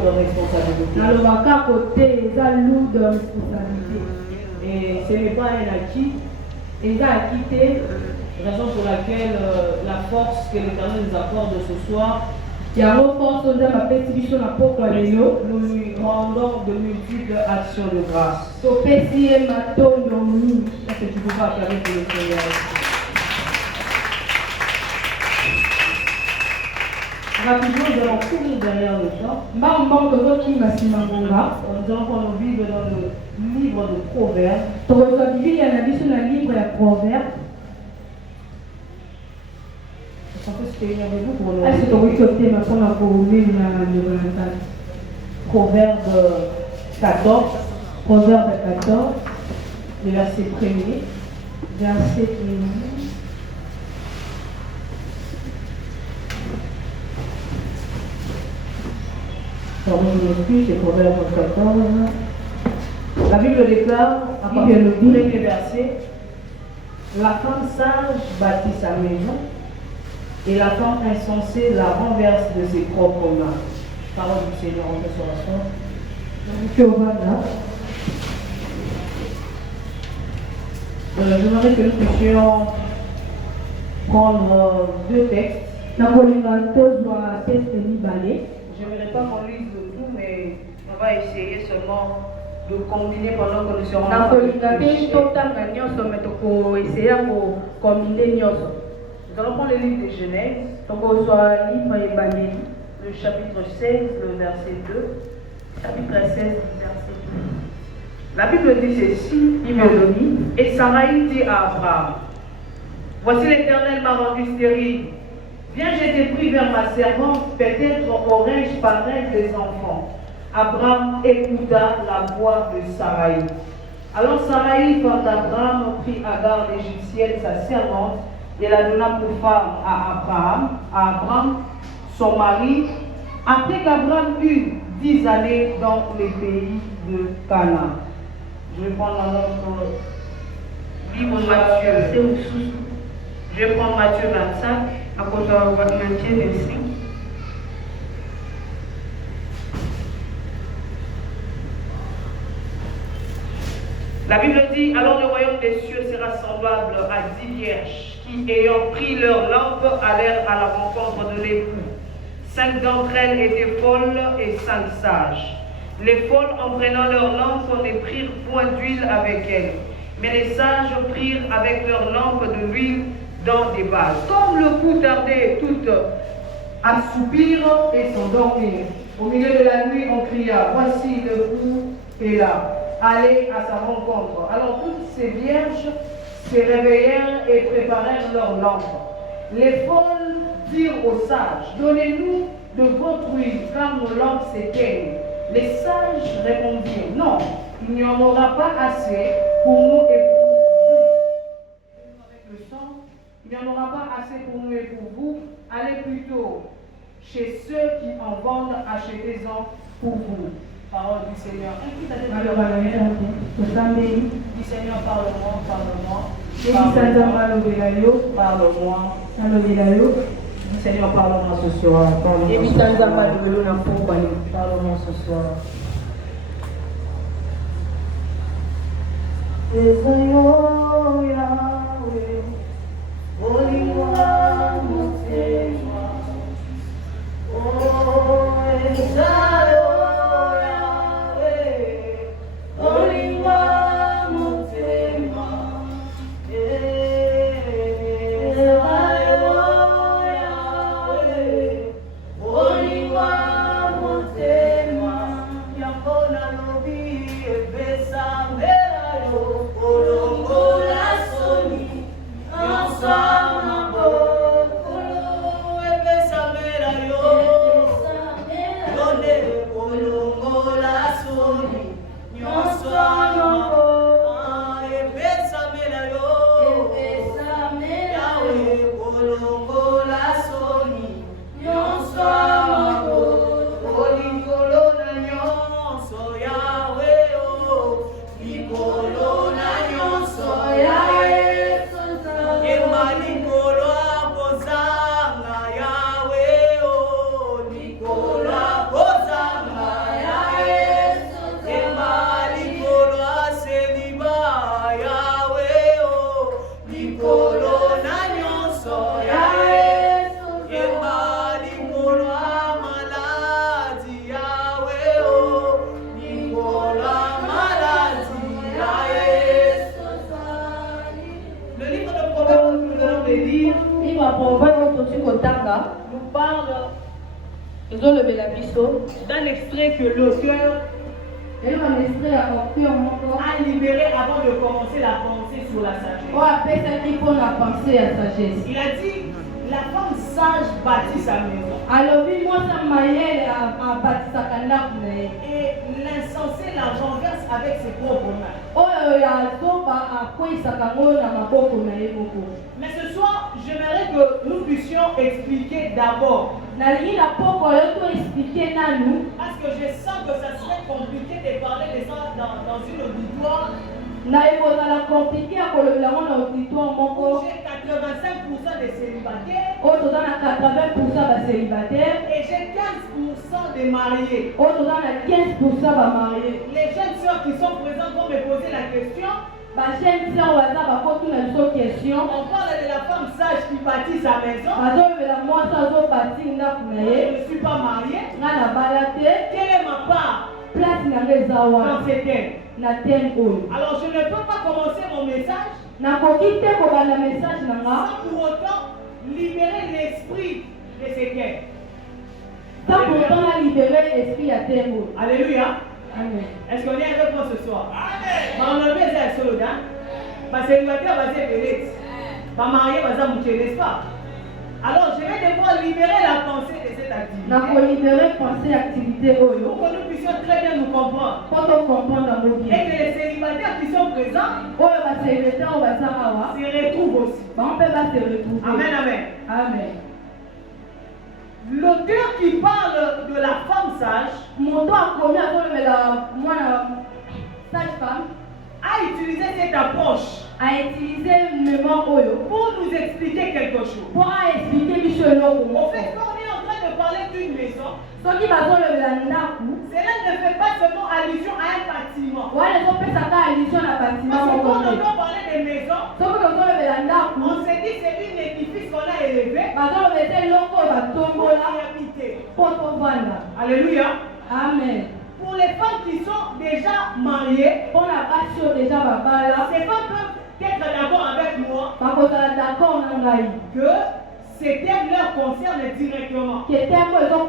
lourde responsabilité. Et ce n'est pas un acquis. Raison pour laquelle la force que l'Éternel nous accorde ce soir, nous lui rendons de multiples actions de grâce. Est-ce que tu peux pas acclamer pour le Seigneur? Rapidement, nous allons courir derrière le champ. Nous allons prendre nos Bibles dans le livre de Proverbes. Proverbe 14, le verset 1er. Pardon, je m'excuse, c'est Proverbe 14. La Bible déclare, à partir du premier verset, la femme sage bâtit sa maison et la femme insensée la renverse de ses propres mains. Parole du Seigneur en restauration. J'aimerais que nous puissions prendre deux textes. Je n'aimerais pas qu'on lise le tout, mais on va essayer seulement de combiner pendant que nous serons là. Nous allons prendre le livre de Genèse, le chapitre 16, le verset 2. Chapitre 16, verset 2. La Bible dit ceci, et Sarai dit à Abraham, voici l'Éternel m'a rendu stérile. Viens, je t'ai pris vers ma servante, peut-être aurais-je pareil des enfants. Abraham écouta la voix de Sarai. Alors Sarai, femme d'Abraham, prit Agar l'Égyptienne, sa servante, et la donna pour femme à Abraham, son mari, après qu'Abraham eut 10 années dans les pays de Canaan. Je vais prendre notre livre Matthieu. Je vais prendre Matthieu 25. La Bible dit, alors le royaume des cieux sera semblable à 10 vierges qui, ayant pris leur lampe, allèrent à la rencontre de l'époux. 5 d'entre elles étaient folles et 5 sages. Les folles, en prenant leur lampe, ne prirent point d'huile avec elles, mais les sages prirent avec leur lampe de l'huile dans des vases. Comme le coup tardait, toutes assoupirs et s'endormirent. Au milieu de la nuit, on cria, voici le coup est là. Allez à sa rencontre. Alors toutes ces vierges se réveillèrent et préparèrent leurs lampes. Les folles dirent aux sages, donnez-nous de votre huile, car nos lampes s'éteignent. Les sages répondirent, non, il n'y en aura pas assez pour nous et pour vous. Avec le sang, il n'y en aura pas assez pour nous et pour vous. Allez plutôt chez ceux qui en vendent, achetez-en pour vous. Parole du Seigneur. Dis Seigneur, parle-moi, parle-moi. Parle-moi. Dis Seigneur, parle-moi ce soir. Parle-moi ce soir. d'un extrait que l'auteur a libéré avant de commencer la pensée sur la sagesse. Il a dit, la femme sage bâtit sa maison. Et l'insensé la renverse avec ses propres mains. Mais ce soir, j'aimerais que nous puissions expliquer d'abord. Parce que je sens que ça serait compliqué de parler de ça dans une auditoire. J'ai 85% de célibataires. Et j'ai 15% de mariés. Les jeunes sœurs qui sont présentes vont me poser la question. On parle de la femme sage qui bâtit sa maison. Je ne suis pas mariée. Quelle est ma part dans ces thèmes? Alors je ne peux pas commencer mon message sans pour autant libérer l'esprit de ces thèmes. Alléluia. Amen. Est-ce qu'on est avec moi ce soir? Amen. N'est-ce pas? Alors je vais devoir libérer la pensée de cette activité. Pour que nous puissions très bien nous comprendre. Et que les célibataires qui sont présents se retrouvent aussi. Amen, amen. Amen. L'auteur qui parle de la femme sage a utilisé cette approche pour nous expliquer quelque chose. En fait, quand on est en train de parler d'une maison, cela ne fait pas seulement allusion à un bâtiment. Parce que quand on entend parler de maison, on se dit que c'est une édifice qu'on a élevé pour y habiter. Alléluia. Amen. Pour les femmes qui sont déjà mariées, ces femmes peuvent être d'accord avec moi que ces thèmes leur concernent directement. Parce qu'elles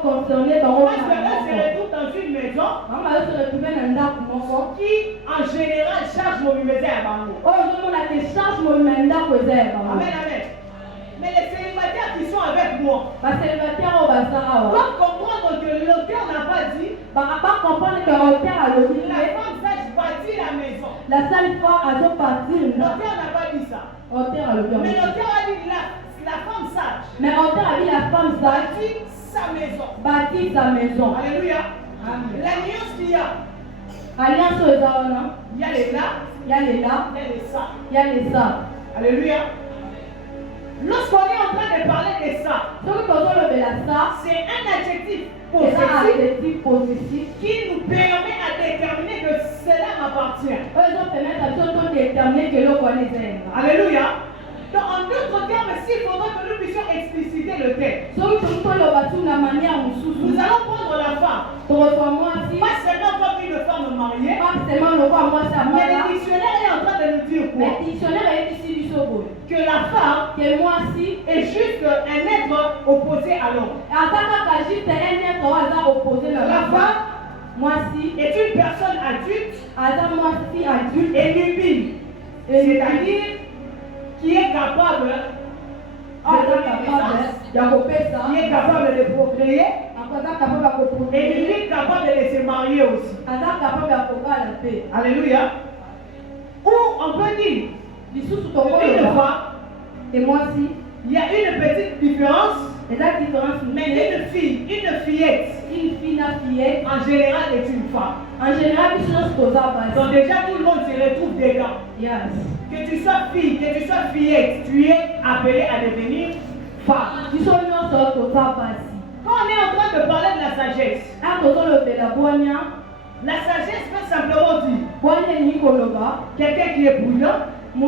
se retrouvent dans une maison qui, en général, charge mon misère à Amen, amen. Mais les célibataires qui sont avec moi doivent comprendre que l'auteur n'a pas dit la femme sage bâtit la maison. L'auteur n'a pas dit ça. Mais l'auteur a dit la femme sage bâtit sa maison. Alléluia. Amen. L'alliance qu'il y a. Il y a les là, il y a les ça. Alléluia. Lorsqu'on est en train de parler de ça, c'est un adjectif possessif qui nous permet à déterminer que cela m'appartient. Alléluia. Donc, en d'autres termes, s'il faudra que nous puissions expliciter le texte, nous allons prendre la femme, pas seulement comme une femme mariée, mais le dictionnaire est en train de nous dire quoi? Que la femme est juste un être opposé à l'homme. La femme est une personne adulte et nubile, c'est-à-dire qui est capable de procréer et qui est capable de se marier aussi. Alléluia. Ou on peut dire une femme, il y a une petite différence, mais une fillette, en général est une femme. Donc déjà tout le monde se retrouve dedans. Yes. Que tu sois fille, que tu sois fillette, tu es appelé à devenir femme. Quand on est en train de parler de la sagesse, la sagesse peut simplement dire quelqu'un qui est prudent, qui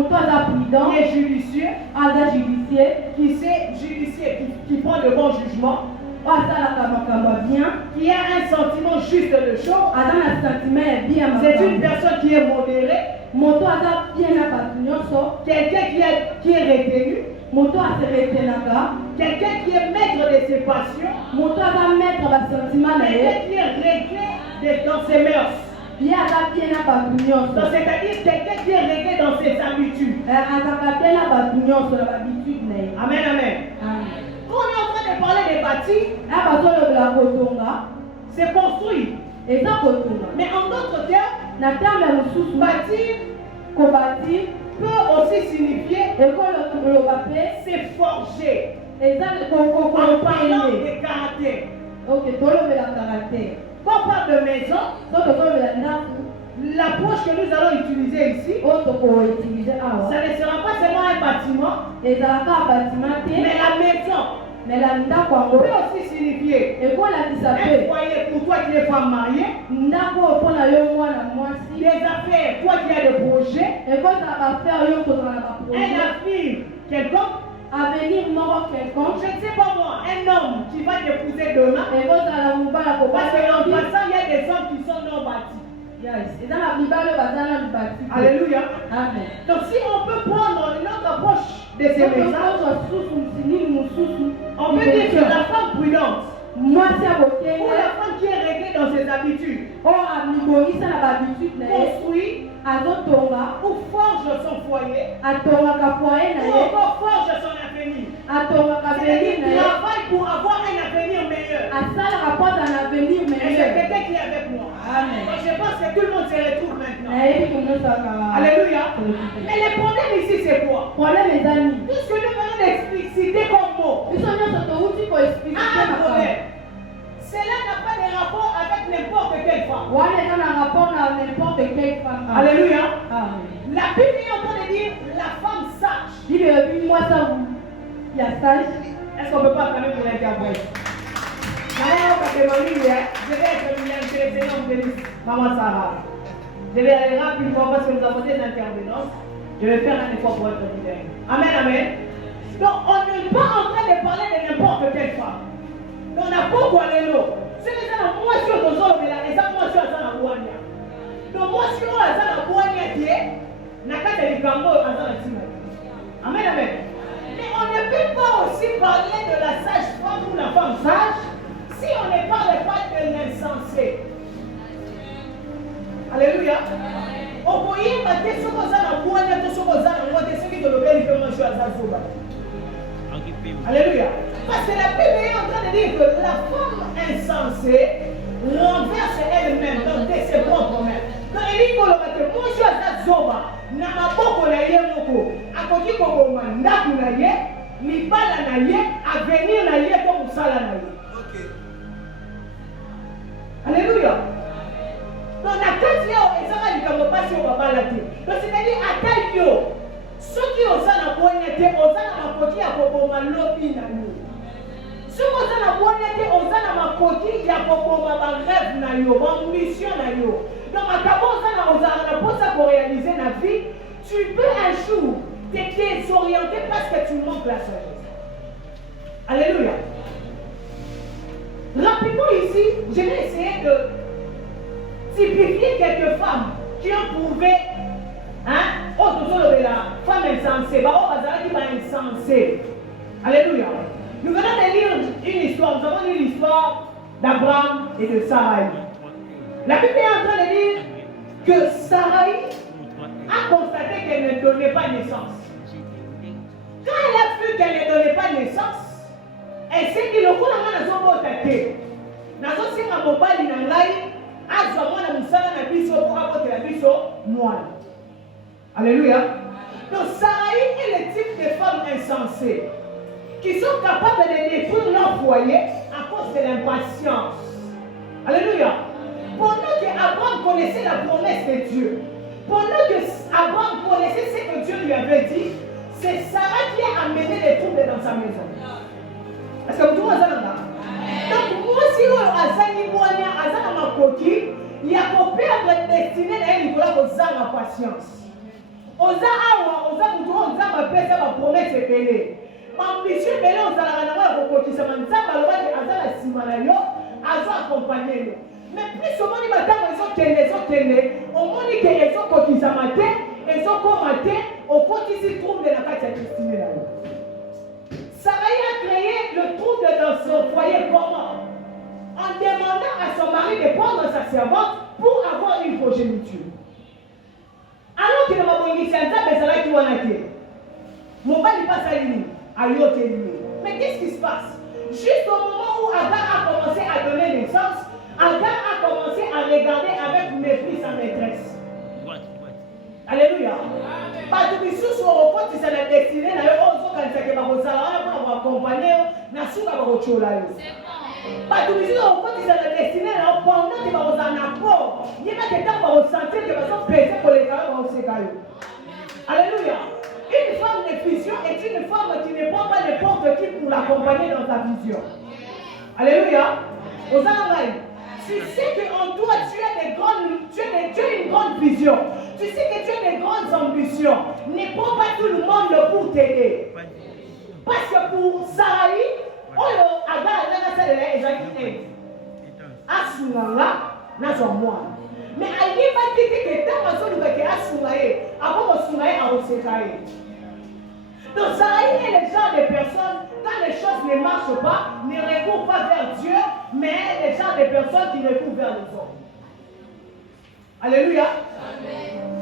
est judicieux, qui sait judicier, qui prend de bons jugements, qui a un sentiment juste de choses. C'est une personne qui est modérée, quelqu'un qui est retenu, Quelqu'un qui est maître de ses passions. Quelqu'un qui est réglé dans ses mœurs. Donc c'est-à-dire quelqu'un qui est réglé dans ses habitudes. Amen, amen. Quand on est en train de parler des bâtis, c'est construit. Mais en d'autres termes, bâtir peut aussi signifier c'est forger. En parlant de caractère. Quand on parle de maison, l'approche que nous allons utiliser ici, ça ne sera pas seulement un bâtiment, mais la maison peut aussi signifier un foyer pour toi qui es femme mariée, des affaires, toi qui as des projets, un avenir quelconque. Je ne sais pas moi, un homme qui va t'épouser demain, parce qu'en passant, il y a des hommes qui sont non bâtis. Alléluia. Amen. Donc si on peut prendre notre approche de ces messages, on peut dire que la femme prudente, ou la femme qui est réglée dans ses habitudes, construit ou forge son foyer, ou encore forge son avenir. C'est-à-dire qu'il travaille pour avoir un avenir meilleur. Et c'est quelqu'un qui est avec moi. Amen. Donc je pense que tout le monde se retrouve maintenant. Alléluia. Mais le problème ici c'est quoi? Tout ce que nous venons d'expliciter comme mot, un problème. Cela n'a pas de rapport avec n'importe quelle femme. Alléluia. La Bible est en train de dire la femme sage. Est-ce qu'on ne peut pas quand même pour l'interprète? Je vais être milliardaire, Maman Sarah. Je vais aller rapidement parce que nous avons des intervenances. Je vais faire un effort pour être milliardaire. Amen, amen. Donc on n'est pas en train de parler de n'importe quelle femme. Donc on n'a pas quoi les lots. C'est que ça, moi je suis au sol, mais là, et ça, moi je suis à la Boania. Donc moi je suis à la Boania qui est, n'a qu'à te dire à la Tima. Amen, amen. Mais on ne peut pas aussi parler de la sage femme ou la femme sage si on ne parle pas de l'insensé. Alléluia. Au moyen de ce qu'on a la Boania, tout ce qu'on a la Boania, c'est ce qui te le fait que moi je suis à la Zoba. Alléluia. Parce que la Bible est en train de dire que la femme insensée renverse elle-même dans ses propres mains. Donc il dit que moi je suis à la Zoba. Na maboko na ye moko akoki koboma ndaku na ye mibala na ye avenir na ye to musala na ye. Alléluia. Donc na kati yo ezaka likambo pasi o babala te. Donc c'est-à-dire ata yo soki oza na bonya te oza na makoki ya koboma lobi na yo. Soki oza na bonya te oza na makoki ya koboma ba rêve na yo, ba mission na yo. Donc, pour réaliser la vie, tu peux un jour te désorienter parce que tu manques la sagesse. Alléluia. Rapidement ici, je vais essayer de typifier quelques femmes qui ont prouvé, autour de la femme insensée, insensée. Alléluia. Nous venons de lire une histoire, nous avons lu l'histoire d'Abraham et de Sarai. La Bible est en train de dire que Sarai a constaté qu'elle ne donnait pas naissance. Quand elle a vu qu'elle ne donnait pas naissance, elle s'est dit, le coup de main n'a pas été. N'a pas été un mobile dans l'aïe, a zama na musala na biso pour apporter la biso moine. Alléluia. Donc Sarai est le type de femme insensée qui sont capables de détruire leur foyer à cause de l'impatience. Alléluia. Pendant qu'Abraham connaissait la promesse de Dieu, pendant qu'Abraham connaissait ce que Dieu lui avait dit, c'est Sarah qui a amené les troubles dans sa maison. Est-ce que vous trouvez ça là? Donc, moi, si vous avez un makoki, il y a qu'on perdre la destinée d'un niveau aux âmes à patience. Aux âmes à la promesse est belle. Ambition belle, aux âmes à la makoki, ça m'a dit, ça va le voir à la simanayo, à accompagner. Mais plus souvent, les matins, ils ont on m'a dit qu'ils ont qui ça matin, ils ont commenté, au côté s'ils trouvent de la carte destinée là. Sarai a créé le trouble dans son foyer comment? En demandant à son mari de prendre sa servante pour avoir une progéniture. Alors qu'il m'a dit, c'est un Sarai qui va naître. Mon père n'est pas sali, mais qu'est-ce qui se passe? Juste au moment où Agar a commencé à donner naissance, Agar a commencé à regarder avec mépris sa maîtresse. Alléluia. Pas de bisous sur le côté, c'est la destinée. D'ailleurs, on s'en fait que ma rosala, on va accompagner, na souka va rochola. Pas de bisous sur le côté, c'est la destinée. Pendant que ma rosala n'a pas, il y a des temps pour ressentir que ma rosala pèse pour les gars, on s'est caillé. Alléluia. Une femme de vision est une femme qui ne prend pas n'importe qui pour l'accompagner dans sa vision. Alléluia. Aux Anglais, tu sais qu'en toi tu as une grande vision. Tu sais que tu as des grandes ambitions. Ne prends pas tout le monde pour t'aider. Parce que pour Sarai, Agar mais il n'est pas dit que tant que donc Sarai est le genre de personne, quand les choses ne marchent pas, ne recourent pas vers Dieu, mais le genre de personnes qui recourent vers les hommes. Alléluia. Amen.